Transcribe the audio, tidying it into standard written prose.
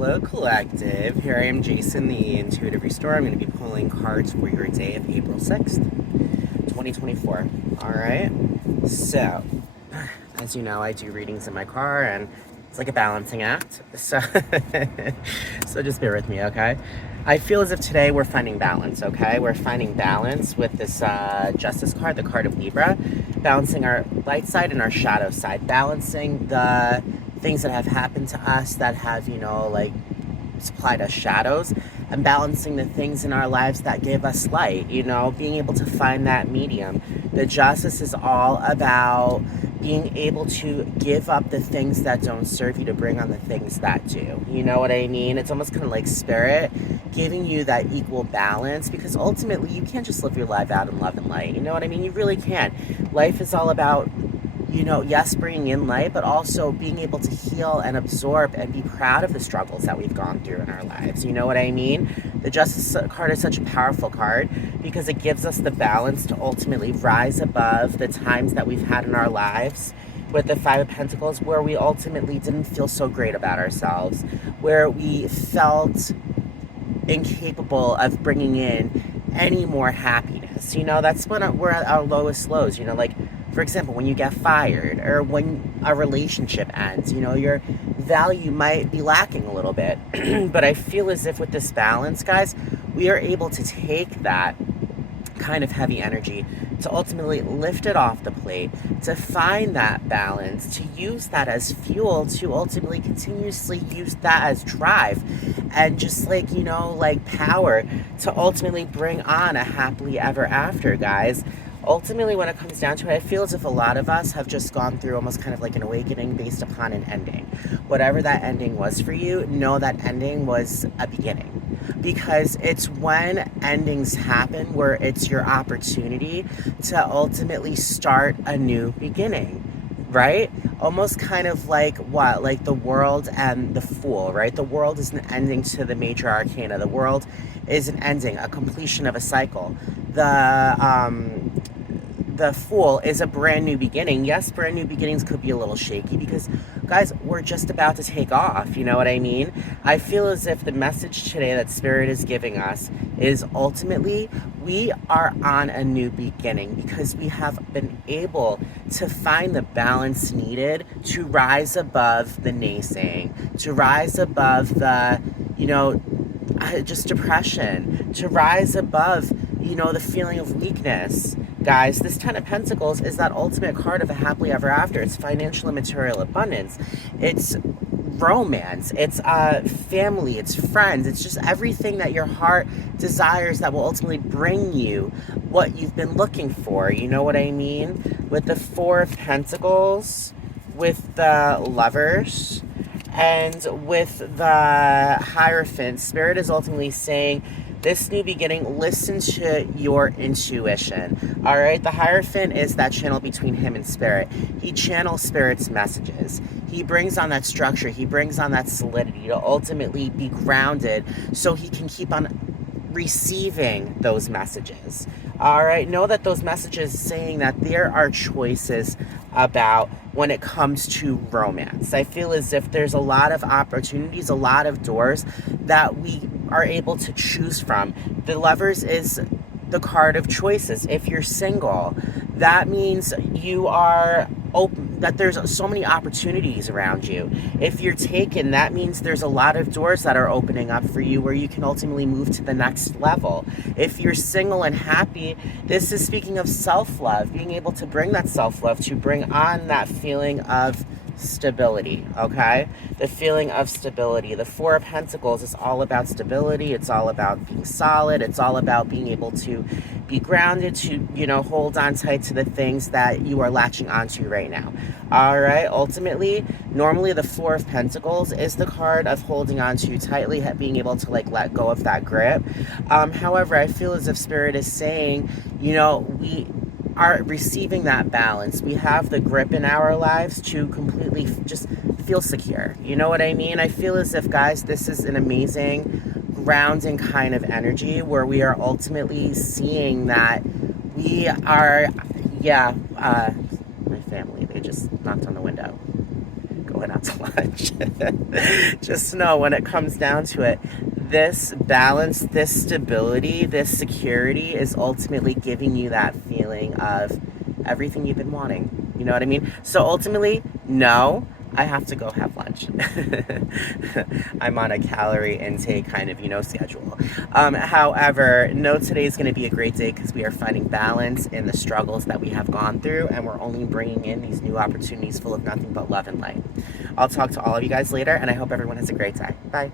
Hello, Collective. Here I am, Jason, the Intuitive Restorer. I'm going to be pulling cards for your day of April 6th, 2024. All right. So, as you know, I do readings in my car, and it's like a balancing act. So, so just bear with me, okay? I feel as if today we're finding balance, okay? We're finding balance with this Justice card, the card of Libra, balancing our light side and our shadow side, balancing the things that have happened to us that have, like supplied us shadows, and balancing the things in our lives that give us light, being able to find that medium. The justice is all about being able to give up the things that don't serve you to bring on the things that do. You know what I mean? It's almost kind of like spirit giving you that equal balance, because ultimately you can't just live your life out in love and light. You know what I mean? You really can't. Life is all about, yes, bringing in light, but also being able to heal and absorb and be proud of the struggles that we've gone through in our lives. You know what I mean? The Justice card is such a powerful card because it gives us the balance to ultimately rise above the times that we've had in our lives with the Five of Pentacles, where we ultimately didn't feel so great about ourselves, where we felt incapable of bringing in any more happiness. That's when we're at our lowest lows. Like, for example, when you get fired or when a relationship ends, your value might be lacking a little bit. But I feel as if with this balance, guys, we are able to take that kind of heavy energy, to ultimately lift it off the plate, to find that balance, to use that as fuel, to ultimately continuously use that as drive, and just like power, to ultimately bring on a happily ever after, guys. Ultimately, when it comes down to it, I feel as if a lot of us have just gone through almost kind of like an awakening based upon an ending. Whatever that ending was for you, know that ending was a beginning. Because it's when endings happen where it's your opportunity to ultimately start a new beginning, right? Almost kind of like what? Like the World and the Fool, right? The World is an ending to the major arcana. The World is an ending, a completion of a cycle. The Fool is a brand new beginning. Yes, brand new beginnings could be a little shaky because, guys, we're just about to take off. You know what I mean? I feel as if the message today that Spirit is giving us is ultimately we are on a new beginning because we have been able to find the balance needed to rise above the naysaying, to rise above the, just depression, to rise above, the feeling of weakness. Guys, this Ten of Pentacles is that ultimate card of a happily ever after. It's financial and material abundance. It's romance. It's family. It's friends. It's just everything that your heart desires that will ultimately bring you what you've been looking for. You know what I mean? With the Four of Pentacles, with the Lovers, and with the Hierophant, Spirit is ultimately saying, this new beginning, listen to your intuition. All right, the Hierophant is that channel between him and Spirit. He channels Spirit's messages. He brings on that structure. He brings on that solidity to ultimately be grounded so he can keep on receiving those messages. All right, know that those messages saying that there are choices about when it comes to romance. I feel as if there's a lot of opportunities, a lot of doors that we are able to choose from. The Lovers is the card of choices. If you're single, that means you are open, that there's so many opportunities around you. If you're taken, that means there's a lot of doors that are opening up for you where you can ultimately move to the next level. If you're single and happy, this is speaking of self-love, being able to bring that self-love, to bring on that feeling of stability, okay? The feeling of stability. The Four of Pentacles is all about stability. It's all about being solid. It's all about being able to be grounded, to, hold on tight to the things that you are latching onto right now. All right, ultimately, normally the Four of Pentacles is the card of holding on to tightly, being able to let go of that grip. However, I feel as if Spirit is saying, we are receiving that balance. We have the grip in our lives to completely just feel secure. You know what I mean? I feel as if, guys, this is an amazing grounding kind of energy where we are ultimately seeing that we are, my family, they just knocked on the window. Go going out to lunch. Just know when it comes down to it, this balance, this stability, this security is ultimately giving you that feeling of everything you've been wanting. You know what I mean? So ultimately, no, I have to go have lunch. I'm on a calorie intake kind of, schedule. However, no, today is going to be a great day because we are finding balance in the struggles that we have gone through, and we're only bringing in these new opportunities full of nothing but love and light. I'll talk to all of you guys later, and I hope everyone has a great day. Bye.